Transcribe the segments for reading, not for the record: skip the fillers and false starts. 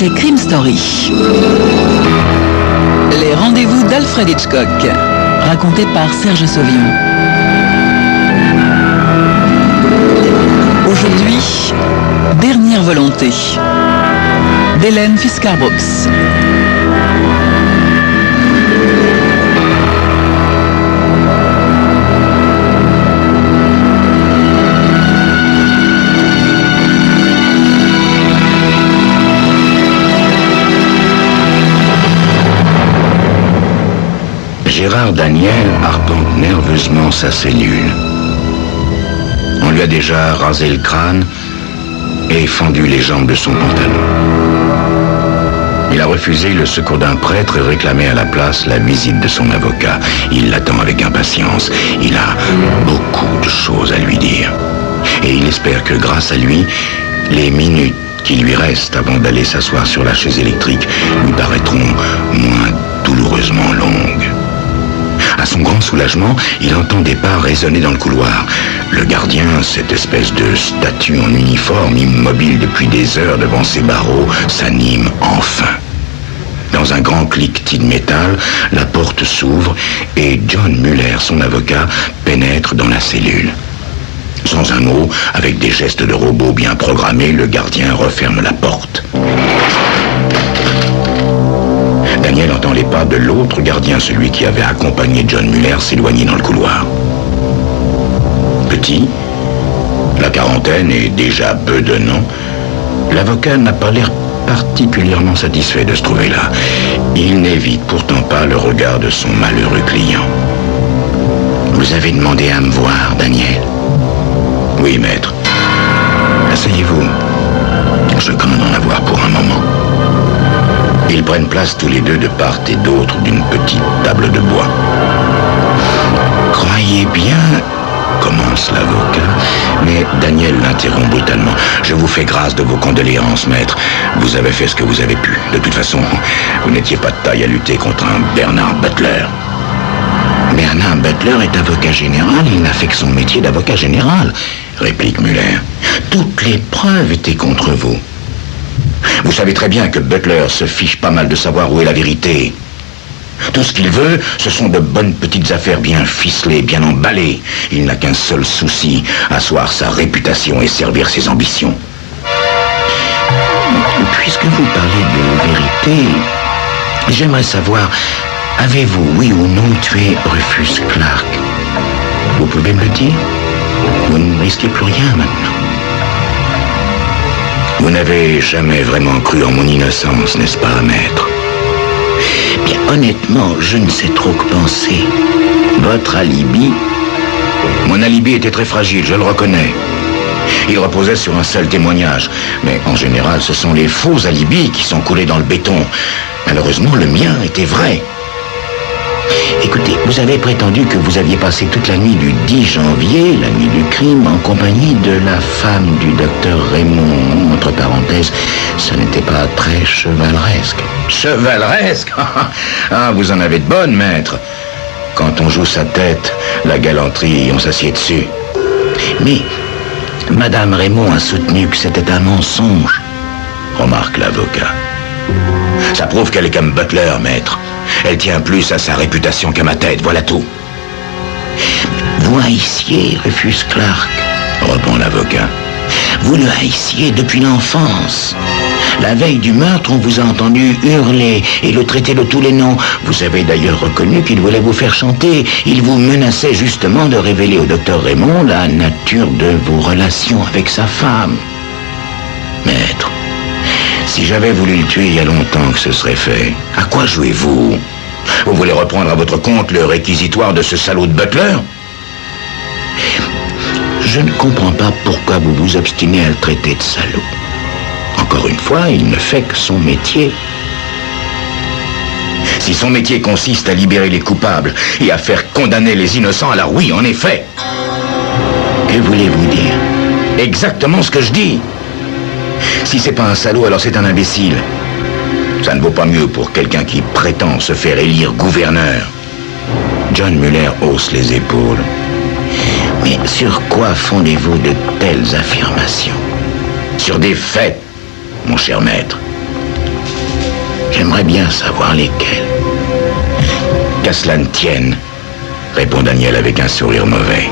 c'est Crime Story. Les rendez-vous d'Alfred Hitchcock, racontés par Serge Sauvion. Aujourd'hui, Dernière volonté, d'Hélène Fiskars-Brooks. Gérard Daniel arpente nerveusement sa cellule. On lui a déjà rasé le crâne et fendu les jambes de son pantalon. Il a refusé le secours d'un prêtre et réclamé à la place la visite de son avocat. Il l'attend avec impatience. Il a beaucoup de choses à lui dire. Et il espère que grâce à lui, les minutes qui lui restent avant d'aller s'asseoir sur la chaise électrique lui paraîtront moins douloureusement longues. À son grand soulagement, il entend des pas résonner dans le couloir. Le gardien, cette espèce de statue en uniforme, immobile depuis des heures devant ses barreaux, s'anime enfin. Dans un grand cliquetis de métal, la porte s'ouvre et John Muller, son avocat, pénètre dans la cellule. Sans un mot, avec des gestes de robot bien programmés, le gardien referme la porte. Daniel entend les pas de l'autre gardien, celui qui avait accompagné John Muller, s'éloigner dans le couloir. Petit, la quarantaine et déjà bedonnant, l'avocat n'a pas l'air particulièrement satisfait de se trouver là. Il n'évite pourtant pas le regard de son malheureux client. « Vous avez demandé à me voir, Daniel ?»« Oui, maître. Asseyez-vous. Je crains d'en avoir pour un moment. » Ils prennent place tous les deux de part et d'autre d'une petite table de bois. « Croyez bien, » commence l'avocat, mais Daniel l'interrompt brutalement. « Je vous fais grâce de vos condoléances, maître. Vous avez fait ce que vous avez pu. De toute façon, vous n'étiez pas de taille à lutter contre un Bernard Butler. » Bernard Butler est avocat général, il n'a fait que son métier d'avocat général, réplique Muller. Toutes les preuves étaient contre vous. Vous savez très bien que Butler se fiche pas mal de savoir où est la vérité. Tout ce qu'il veut, ce sont de bonnes petites affaires bien ficelées, bien emballées. Il n'a qu'un seul souci, asseoir sa réputation et servir ses ambitions. Puisque vous parlez de vérité, j'aimerais savoir, avez-vous, oui ou non, tué Rufus Clark? Vous pouvez me le dire? Vous ne risquez plus rien maintenant. Vous n'avez jamais vraiment cru en mon innocence, n'est-ce pas, maître? Bien, honnêtement, je ne sais trop que penser. Votre alibi? Mon alibi était très fragile, je le reconnais. Il reposait sur un seul témoignage. Mais en général, ce sont les faux alibis qui sont coulés dans le béton. Malheureusement, le mien était vrai. Écoutez, vous avez prétendu que vous aviez passé toute la nuit du 10 janvier, la nuit du crime, en compagnie de la femme du docteur Raymond. Entre parenthèses, ce n'était pas très chevaleresque. Chevaleresque? Ah, vous en avez de bonnes, maître. Quand on joue sa tête, la galanterie, on s'assied dessus. Mais Madame Raymond a soutenu que c'était un mensonge, remarque l'avocat. Ça prouve qu'elle est comme Butler, maître. Elle tient plus à sa réputation qu'à ma tête, voilà tout. Vous haïssiez Rufus Clark, reprend l'avocat. Vous le haïssiez depuis l'enfance. La veille du meurtre, on vous a entendu hurler et le traiter de tous les noms. Vous avez d'ailleurs reconnu qu'il voulait vous faire chanter. Il vous menaçait justement de révéler au docteur Raymond la nature de vos relations avec sa femme. Maître, si j'avais voulu le tuer il y a longtemps que ce serait fait. À quoi jouez-vous? Vous voulez reprendre à votre compte le réquisitoire de ce salaud de Butler? Je ne comprends pas pourquoi vous vous obstinez à le traiter de salaud. Encore une fois, il ne fait que son métier. Si son métier consiste à libérer les coupables et à faire condamner les innocents, alors oui, en effet. Que voulez-vous dire? Exactement ce que je dis. Si c'est pas un salaud, alors c'est un imbécile. Ça ne vaut pas mieux pour quelqu'un qui prétend se faire élire gouverneur. John Muller hausse les épaules. Mais sur quoi fondez-vous de telles affirmations? Sur des faits, mon cher maître. J'aimerais bien savoir lesquels. Qu'à cela ne tienne, répond Daniel avec un sourire mauvais.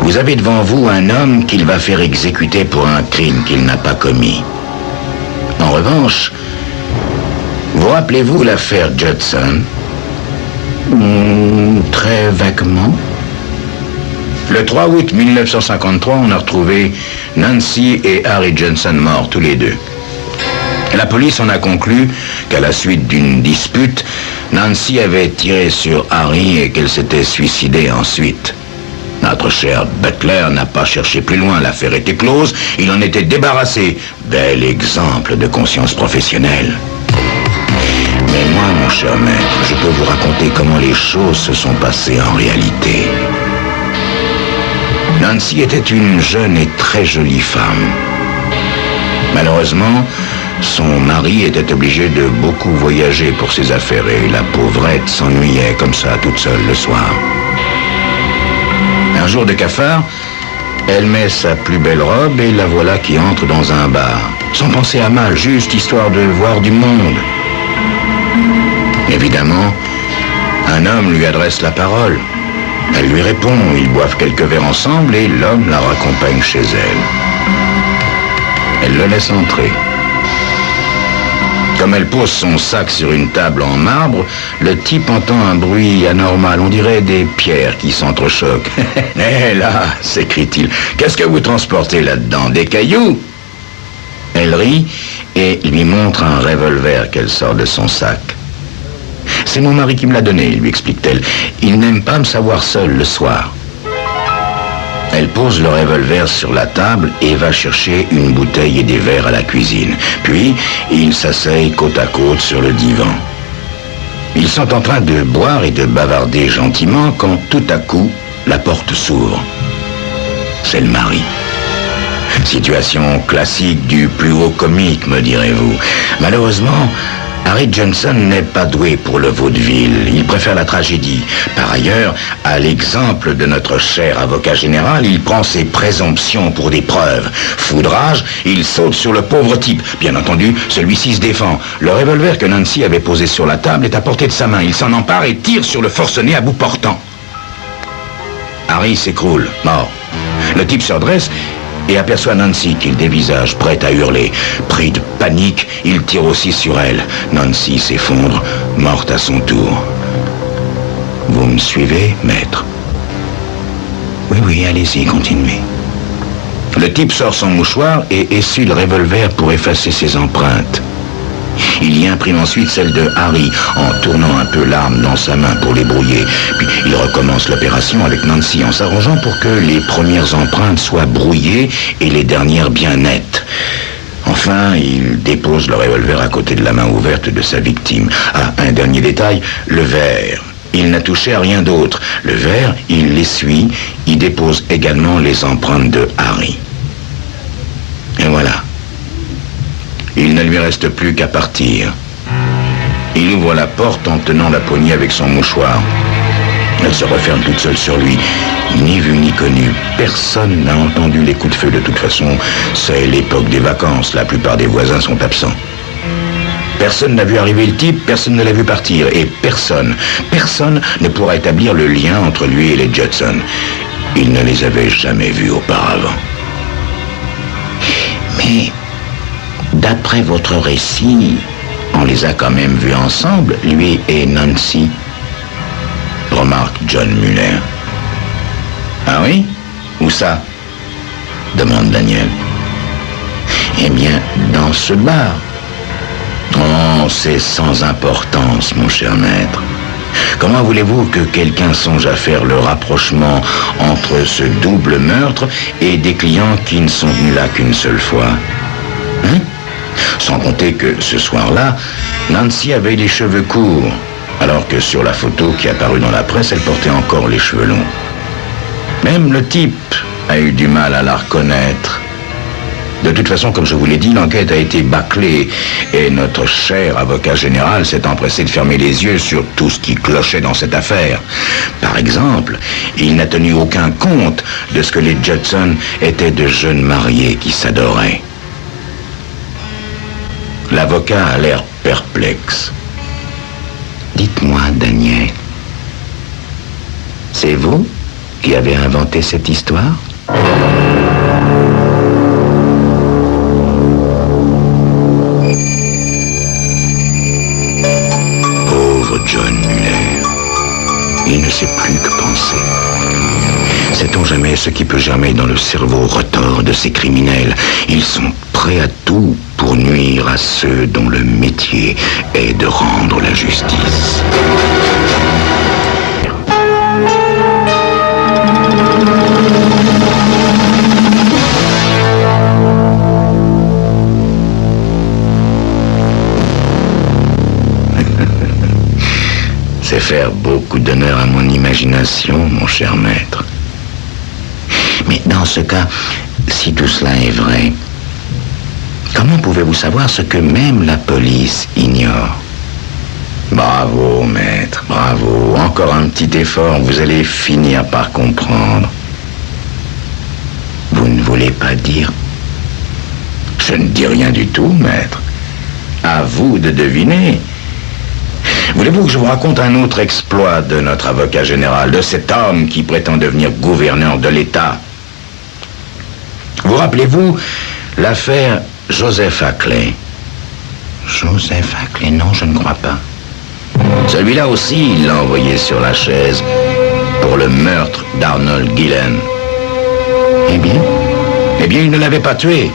Vous avez devant vous un homme qu'il va faire exécuter pour un crime qu'il n'a pas commis. En revanche, vous rappelez-vous l'affaire Judson? Très vaguement. Le 3 août 1953, on a retrouvé Nancy et Harry Johnson morts, tous les deux. La police en a conclu qu'à la suite d'une dispute, Nancy avait tiré sur Harry et qu'elle s'était suicidée ensuite. Notre cher Butler n'a pas cherché plus loin, l'affaire était close, il en était débarrassé. Bel exemple de conscience professionnelle. Mais moi, mon cher maître, je peux vous raconter comment les choses se sont passées en réalité. Nancy était une jeune et très jolie femme. Malheureusement, son mari était obligé de beaucoup voyager pour ses affaires et la pauvrette s'ennuyait comme ça toute seule le soir. Un jour de cafard, elle met sa plus belle robe et la voilà qui entre dans un bar, sans penser à mal, juste histoire de voir du monde. Évidemment, un homme lui adresse la parole. Elle lui répond, ils boivent quelques verres ensemble et l'homme la raccompagne chez elle. Elle le laisse entrer. Comme elle pose son sac sur une table en marbre, le type entend un bruit anormal, on dirait des pierres qui s'entrechoquent. « Eh là !» s'écrie-t-il, « qu'est-ce que vous transportez là-dedans? Des cailloux ?» Elle rit et lui montre un revolver qu'elle sort de son sac. « C'est mon mari qui me l'a donné, » lui explique-t-elle. « Il n'aime pas me savoir seul le soir. » Elle pose le revolver sur la table et va chercher une bouteille et des verres à la cuisine. Puis, ils s'asseyent côte à côte sur le divan. Ils sont en train de boire et de bavarder gentiment quand tout à coup, la porte s'ouvre. C'est le mari. Situation classique du plus haut comique, me direz-vous. Malheureusement, Harry Johnson n'est pas doué pour le vaudeville, il préfère la tragédie. Par ailleurs, à l'exemple de notre cher avocat général, il prend ses présomptions pour des preuves. Foudrage, il saute sur le pauvre type. Bien entendu, celui-ci se défend. Le revolver que Nancy avait posé sur la table est à portée de sa main. Il s'en empare et tire sur le forcené à bout portant. Harry s'écroule, mort. Le type se redresse et aperçoit Nancy qu'il dévisage, prête à hurler. Pris de panique, il tire aussi sur elle. Nancy s'effondre, morte à son tour. Vous me suivez, maître? Oui, allez-y, continuez. Le type sort son mouchoir et essuie le revolver pour effacer ses empreintes. Il y imprime ensuite celle de Harry, en tournant un peu l'arme dans sa main pour les brouiller. Puis il recommence l'opération avec Nancy en s'arrangeant pour que les premières empreintes soient brouillées et les dernières bien nettes. Enfin, il dépose le revolver à côté de la main ouverte de sa victime. Ah, un dernier détail, le verre. Il n'a touché à rien d'autre. Le verre, il l'essuie, il dépose également les empreintes de Harry. Et voilà. Il ne lui reste plus qu'à partir. Il ouvre la porte en tenant la poignée avec son mouchoir. Elle se referme toute seule sur lui. Ni vu ni connu. Personne n'a entendu les coups de feu de toute façon. C'est l'époque des vacances. La plupart des voisins sont absents. Personne n'a vu arriver le type, personne ne l'a vu partir. Et personne ne pourra établir le lien entre lui et les Judson. Il ne les avait jamais vus auparavant. Mais, d'après votre récit, on les a quand même vus ensemble, lui et Nancy, remarque John Muller. Ah oui? Où ça? Demande Daniel. Eh bien, dans ce bar. Oh, c'est sans importance, mon cher maître. Comment voulez-vous que quelqu'un songe à faire le rapprochement entre ce double meurtre et des clients qui ne sont venus là qu'une seule fois? Hein? Sans compter que ce soir-là, Nancy avait les cheveux courts, alors que sur la photo qui est apparue dans la presse, elle portait encore les cheveux longs. Même le type a eu du mal à la reconnaître. De toute façon, comme je vous l'ai dit, l'enquête a été bâclée et notre cher avocat général s'est empressé de fermer les yeux sur tout ce qui clochait dans cette affaire. Par exemple, il n'a tenu aucun compte de ce que les Judson étaient de jeunes mariés qui s'adoraient. L'avocat a l'air perplexe. Dites-moi, Daniel, c'est vous qui avez inventé cette histoire ? Pauvre John Muller. Il ne sait plus que penser. Sait-on jamais ce qui peut germer dans le cerveau retors de ces criminels ? Ils sont prêts à tout pour nuire à ceux dont le métier est de rendre la justice. C'est faire beaucoup d'honneur à mon imagination, mon cher maître. Mais dans ce cas, si tout cela est vrai, comment pouvez-vous savoir ce que même la police ignore ? Bravo, maître, bravo. Encore un petit effort, vous allez finir par comprendre. Vous ne voulez pas dire ? Je ne dis rien du tout, maître. À vous de deviner. Voulez-vous que je vous raconte un autre exploit de notre avocat général, de cet homme qui prétend devenir gouverneur de l'État ? Vous rappelez-vous l'affaire Joseph Ackley ? Joseph Ackley, non, je ne crois pas. Celui-là aussi, il l'a envoyé sur la chaise pour le meurtre d'Arnold Gillen. Eh bien, il ne l'avait pas tué.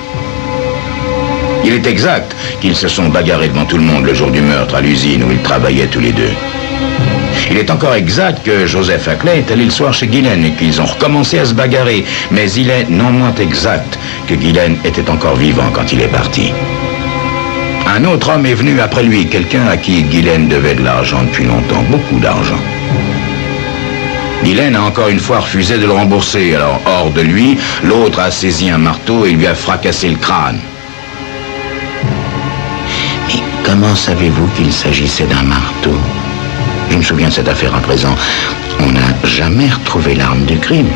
Il est exact qu'ils se sont bagarrés devant tout le monde le jour du meurtre à l'usine où ils travaillaient tous les deux. Il est encore exact que Joseph Ackley est allé le soir chez Gillen et qu'ils ont recommencé à se bagarrer. Mais il est non moins exact que Gillen était encore vivant quand il est parti. Un autre homme est venu après lui, quelqu'un à qui Gillen devait de l'argent depuis longtemps, beaucoup d'argent. Gillen a encore une fois refusé de le rembourser, alors hors de lui, l'autre a saisi un marteau et lui a fracassé le crâne. Mais comment savez-vous qu'il s'agissait d'un marteau ? Je me souviens de cette affaire à présent. On n'a jamais retrouvé l'arme du crime.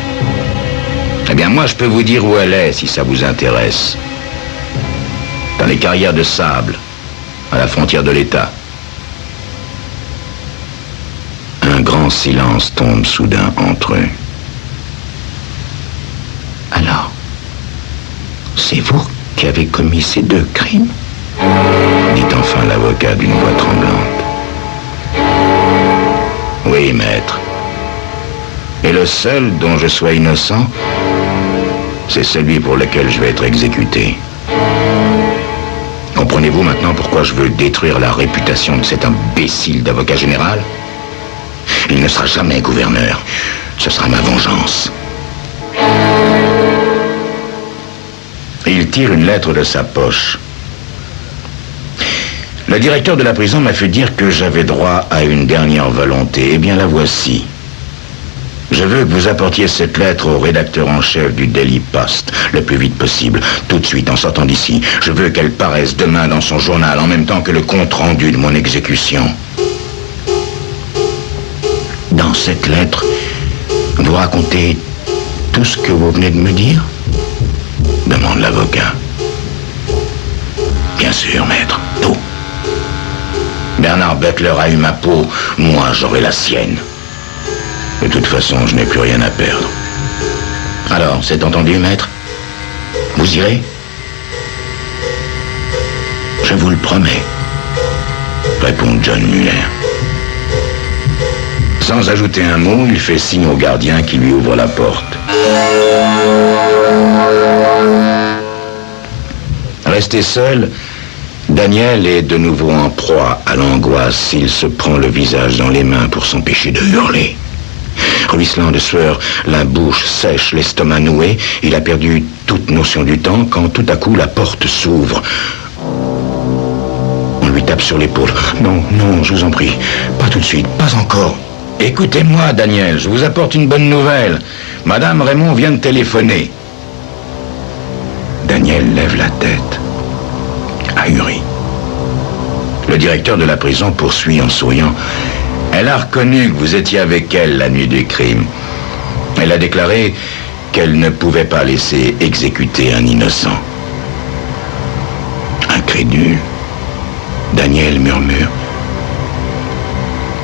Eh bien, moi, je peux vous dire où elle est, si ça vous intéresse. Dans les carrières de sable, à la frontière de l'État. Un grand silence tombe soudain entre eux. Alors, c'est vous qui avez commis ces deux crimes ? Dit enfin l'avocat d'une voix tremblante. Oui, maître. Et le seul dont je sois innocent, c'est celui pour lequel je vais être exécuté. Comprenez-vous maintenant pourquoi je veux détruire la réputation de cet imbécile d'avocat général ? Il ne sera jamais gouverneur. Ce sera ma vengeance. Il tire une lettre de sa poche. Le directeur de la prison m'a fait dire que j'avais droit à une dernière volonté. Eh bien, la voici. Je veux que vous apportiez cette lettre au rédacteur en chef du Daily Post, le plus vite possible, tout de suite en sortant d'ici. Je veux qu'elle paraisse demain dans son journal, en même temps que le compte-rendu de mon exécution. Dans cette lettre, vous racontez tout ce que vous venez de me dire ? Demande l'avocat. Bien sûr, maître, tout. Bernard Butler a eu ma peau, moi j'aurai la sienne. De toute façon, je n'ai plus rien à perdre. Alors, c'est entendu, maître ? Vous irez ? Je vous le promets, répond John Muller. Sans ajouter un mot, il fait signe au gardien qui lui ouvre la porte. Resté seul, Daniel est de nouveau en proie à l'angoisse. Il se prend le visage dans les mains pour s'empêcher de hurler. Ruisselant de sueur, la bouche sèche, l'estomac noué, il a perdu toute notion du temps quand tout à coup la porte s'ouvre. On lui tape sur l'épaule. Non, non, je vous en prie, pas tout de suite, pas encore. Écoutez-moi, Daniel, je vous apporte une bonne nouvelle. Madame Raymond vient de téléphoner. Daniel lève la tête, ahuri. Le directeur de la prison poursuit en souriant. Elle a reconnu que vous étiez avec elle la nuit du crime. Elle a déclaré qu'elle ne pouvait pas laisser exécuter un innocent. Incrédule, Daniel murmure.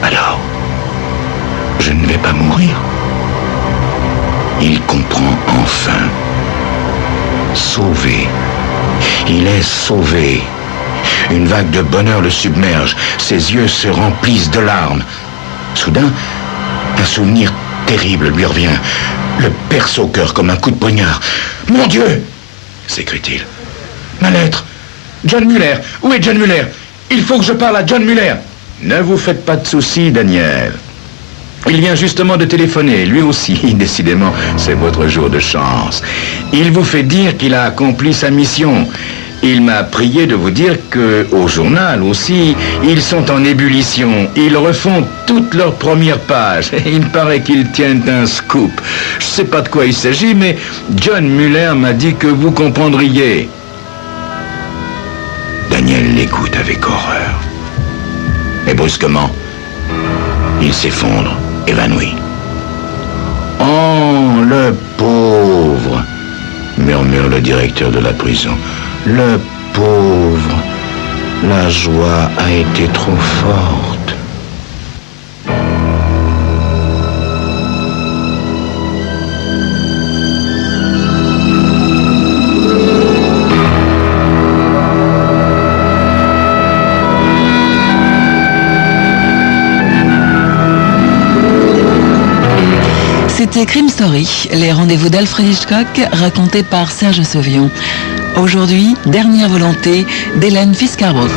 Alors, je ne vais pas mourir. Il comprend enfin. Sauvé. Il est sauvé. Une vague de bonheur le submerge. Ses yeux se remplissent de larmes. Soudain, un souvenir terrible lui revient. Le perce au cœur comme un coup de poignard. « Mon Dieu !» s'écrie-t-il. « Ma lettre ! John Muller ! Où est John Muller ? Il faut que je parle à John Muller !»« Ne vous faites pas de soucis, Daniel. Il vient justement de téléphoner, lui aussi. Décidément, c'est votre jour de chance. Il vous fait dire qu'il a accompli sa mission. Il m'a prié de vous dire qu'au journal aussi, ils sont en ébullition. Ils refont toutes leurs premières pages. Il paraît qu'ils tiennent un scoop. Je ne sais pas de quoi il s'agit, mais John Muller m'a dit que vous comprendriez. Daniel l'écoute avec horreur. Et brusquement, il s'effondre, évanoui. « Oh, le pauvre !» murmure le directeur de la prison. « Le pauvre, la joie a été trop forte. » C'était Crime Story, les rendez-vous d'Alfred Hitchcock racontés par Serge Sauvion. Aujourd'hui, Dernière volonté d'Hélène Fiscarbrook.